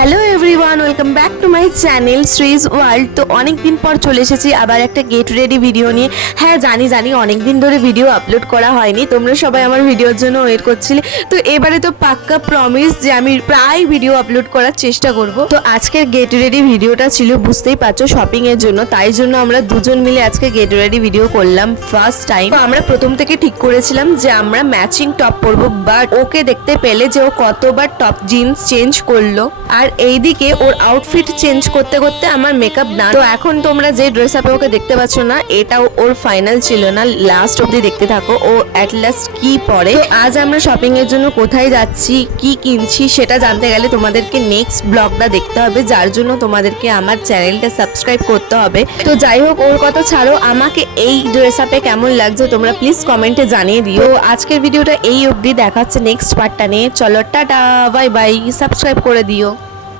Hello everyone, welcome back to my channel Sree's world. তো অনেক দিন পর চলে এসেছি আবার একটা গেট রেডি ভিডিও নিয়ে। হ্যাঁ জানি অনেক দিন ধরে ভিডিও আপলোড করা হয়নি, তোমরা সবাই আমার ভিডিওর জন্য ওয়েট করছিলে। তো এবারে তো পাক্কা প্রমিস যে আমি প্রায় ভিডিও আপলোড করার চেষ্টা করব। তো আজকের গেট রেডি ভিডিওটা ছিল, বুঝতেই পারছো, শপিং এর জন্য। তাই জন্য আমরা দুজন মিলে আজকে গেট রেডি ভিডিও করলাম ফার্স্ট টাইম। আমরা প্রথম থেকে ঠিক করেছিলাম যে আমরা ম্যাচিং টপ পরবো, বাট ওকে দেখতে পেলে যে ও কতবার টপ জিন্স চেঞ্জ করলো, আর এইদিকে ওর আউটফিট চেঞ্জ করতে করতে আমার মেকআপ ডান। তো এখন তোমরা যে ড্রেস আপে ওকে দেখতে পাচ্ছ না, এটাও ওর ফাইনাল ছিল না, লাস্ট অবধি দেখতে থাকো ও এট লাস্ট কি পরে। তো আজ আমরা শপিং এর জন্য কোথায় যাচ্ছি, কি কিনছি, সেটা জানতে গেলে তোমাদেরকে নেক্সট ব্লগটা দেখতে হবে, যার জন্য তোমাদেরকে আমার চ্যানেলটা সাবস্ক্রাইব করতে হবে। তো যাই হোক, ওর কথা ছাড়ো, আমাকে এই ড্রেস আপে কেমন লাগছে তোমরা প্লিজ কমেন্টে জানিয়ে দিও। আজকের ভিডিওটা এই অবধি, দেখাচ্ছে নেক্সট পার্টটা নিয়ে। চলো টাটা, বাই বাই, সাবস্ক্রাইব করে দিও।